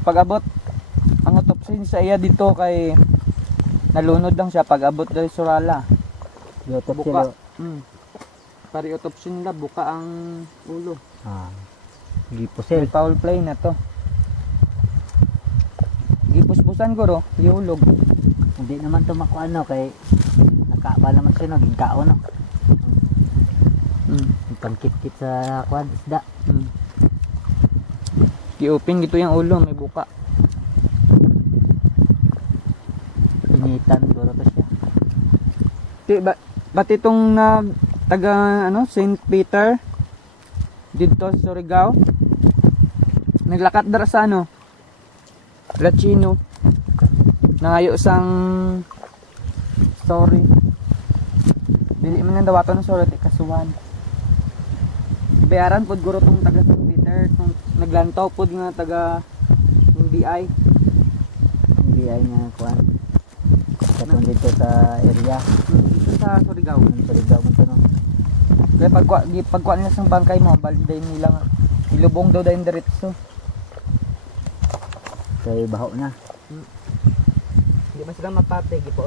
Pag-abot ang autopsy sa iya dito kay nalunod lang siya pag-abot dahil surala. Buka. Pari autopsy nila buka ang ulo. Gipusel. Foul play na to. Gipuspusan ko ro, iulog. Hindi naman to makuano kay nakaaba naman siya no, gingkao no. Pangkit-kit sa kwan isda. Gi-open gito yung ulo, may buka. Initan guro to siya. Ba't itong taga St. Peter dito sa Surigao naglakat dara sa Lachino nangayo sang story dili man nang dawaton ng story kasuwan bayaran pod guro tong taga St. Peter tong naglantaw pod nga taga NBI nga kwan katong dito sa area dito sa Surigao man to no. Kaya pagkuha nila sa bangkay mo baliday nila nga ilubong daw dayon diretso kay baho na hindi man sila mapate gipo